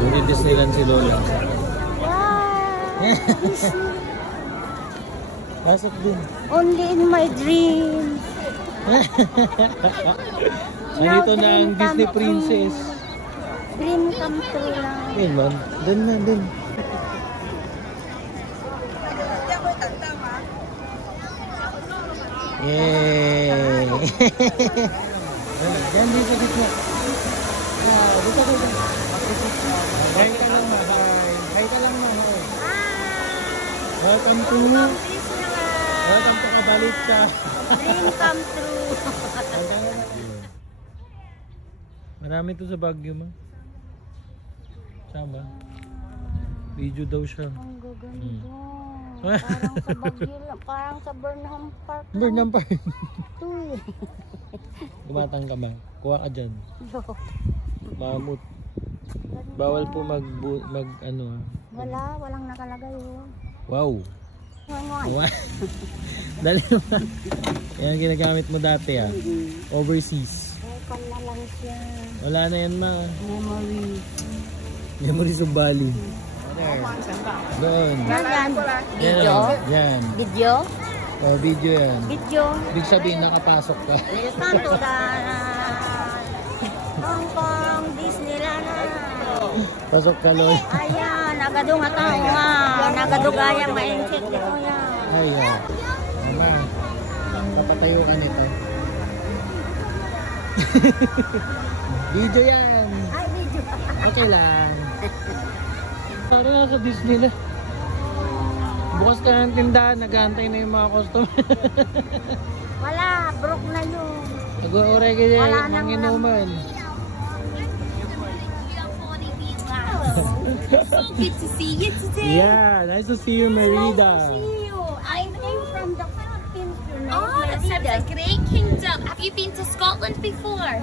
Hindi Disneyland si Lola. Wow! Pasok din. Only in my dreams. Nandito na ang Disney Princess. Dream come true lang. Ayun man, dun na, dun. Yay! Yan din sa gitna. Dito ko din. Hi ka lang ma, hi. Hi ka lang ma, hi. Welcome to Kabalik ka. Dream come true. Marami to sa Baguio ma. Sama. Video daw siya. Ang gaganda. Parang sa Baguio lang. Parang sa Burnham Park. Burnham Park. Tuy. Gumatang ka ba? Kuha ka dyan. Mamut. Bawal po mag ano ha. Walang nakalagay yun. Wow. Wow. Dali mo. Yan ginagamit mo dati ha. Overseas. Welcome na lang siya. Wala na yan ma. Memory. Memories of Bali. Doon. Yan. Video? Yan. Video? Oh, video yan. Video. Ibig sabihin nakapasok ka. Welcome to the Hong Kong Disneyland. Pasok ka Loy. Ayan, nagadong atao nga. Nagadugaya ma-insect dito yan. Ayun. Mama, papatayo ka nito. Video yan. Ay, video. Okay lang. Parang nasa Disney na. Bukas ka ng tindahan, nag-aantay na yung mga customer. Wala, broke na yun. Nag-uure ka dyan ng inuman. So good to see you today. Yeah, nice to see you, Merida. Nice to see you. I came from the Philippines, you know. Oh, that sounds a great kingdom. Have you been to Scotland before?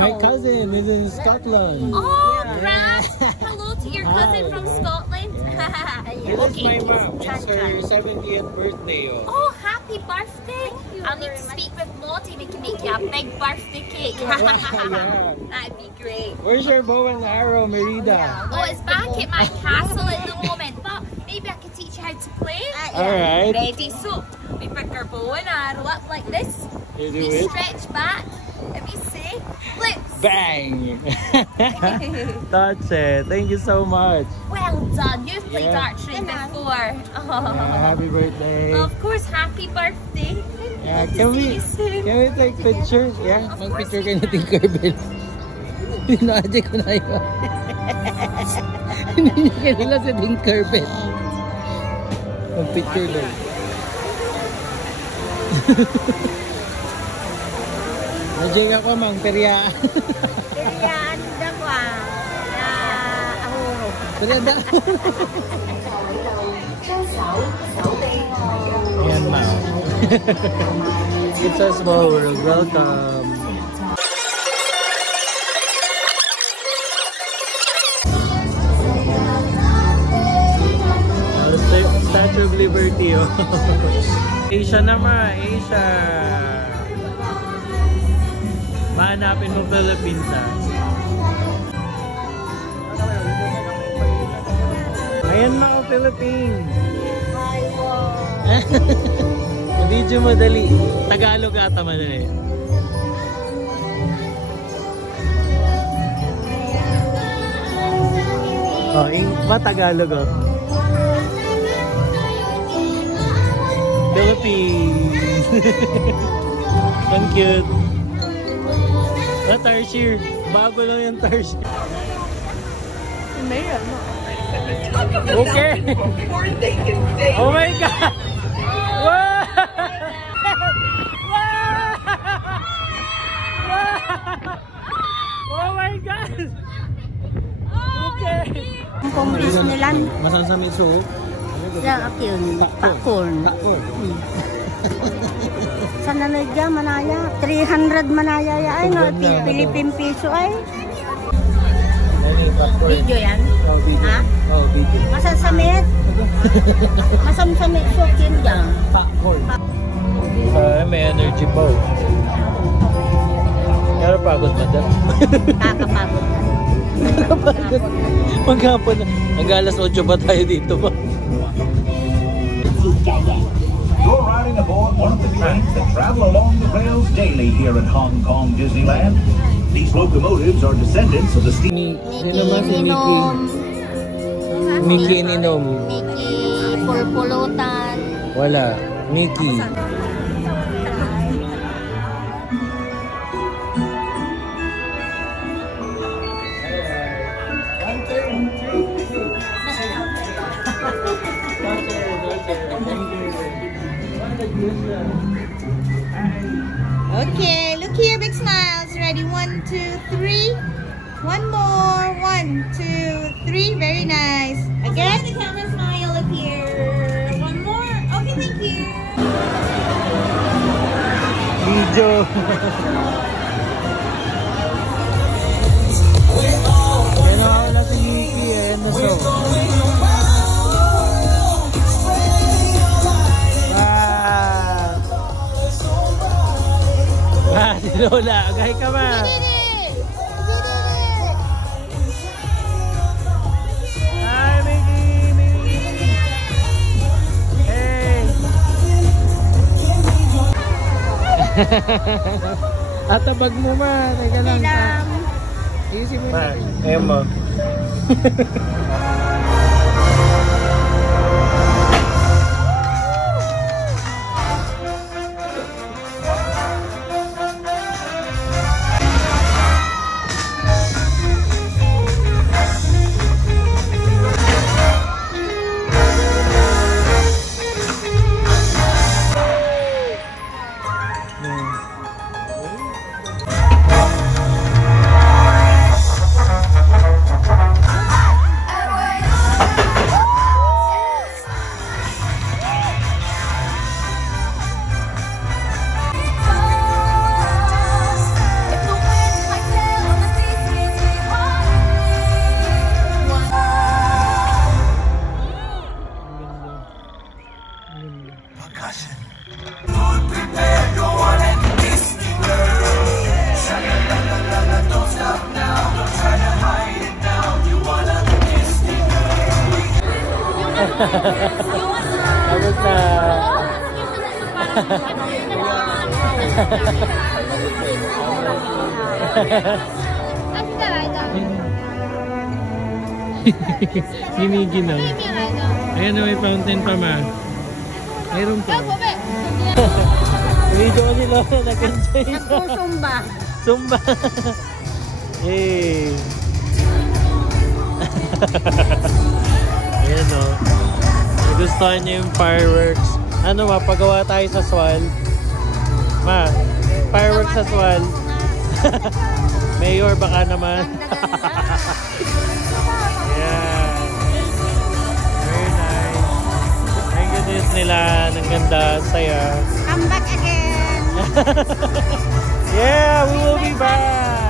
My cousin is in Scotland. Oh, grand. Hello to your cousin from Scotland. This is my mom. It's her 70th birthday. Oh, happy birthday. I'll need to speak with Lottie. We can make you a big birthday cake. Yeah. That'd be great. Where's your bow and arrow, Merida? Oh, it's back at my castle at the moment, but maybe I could teach you how to play. Alright. Ready? So, we pick our bow and arrow up like this. You do We it. stretch back and we say, flips. Bang! That's it. Thank you so much. Well done. You've played Yeah. archery before. Yeah, happy birthday. Of course, happy birthday. Yeah, To see you soon. can we take pictures? Yeah, Of mag-picture course kayo na Tinkerbell. Pinadya ko na yun. Hindi niya kanila sa Tinkerbell. Mag-picture daw. Najay ako mang perya. Kiriyan na ko na ahuro. Perya daw. Ayan ma'am. It's a small world. Welcome. Statue of Liberty. Oh. Asia naman. Asia. Mahanapin mo Philippines ha. Ayan mga Philippines. Ay, wow. Video mo dali. Tagalog ata madali. Oh, Tagalog oh. Philippines. Ang cute. Tarsier. Bago lang yung Tarsier. Okay. Oh my God. Wow. Oh my God. Okay. Hong Kong Disneyland. Masasami soup. Yang akin, popcorn. Popcorn. Sana nagya manaya, 300 manaya ya ay no Philippine piso ay. Video yan? Oh, video. Ha? Oh, video. Masasamit? Masamsamit sokin dyan. Popcorn. May energy po. Pero pagod madam. Kakapagod na. Maghapon na. Hanggang alas 8 pa tayo dito ba? You're riding aboard one of the trains that travel along the rails daily here at Hong Kong Disneyland. These locomotives are descendants of the steam. Sino ba si Mickey? Mickey ininom. Mickey pulpulutan. Wala. Mickey. Okay, look here, big smiles. Ready? 1, 2, 3. One more. 1, 2, 3. Very nice. Again, the camera smile. Look here. One more. Okay, thank you. Video. Yan ako na si Mickey eh. Si Lola, agay ka ma. Hi, Mickey! Mickey! Hey! Atabag mo ma. Teka lang. Easy mo na. Ayun mo. Tapos na. Giniginaw. Ayan na, may fountain pa ma. Mayroon pa. Video ko nila. Nag-enjoy na. Nagsusumba. Sumba. Hey. Ayan o. Nagustuhan niya yung fireworks. Ano ma, pagawa tayo sa Swal. Ma, fireworks sa Swal. Mayor, baka naman. Yeah. Very nice. Thank you Disneyland. Ang ganda, saya. Come back again. Yeah, we will be back.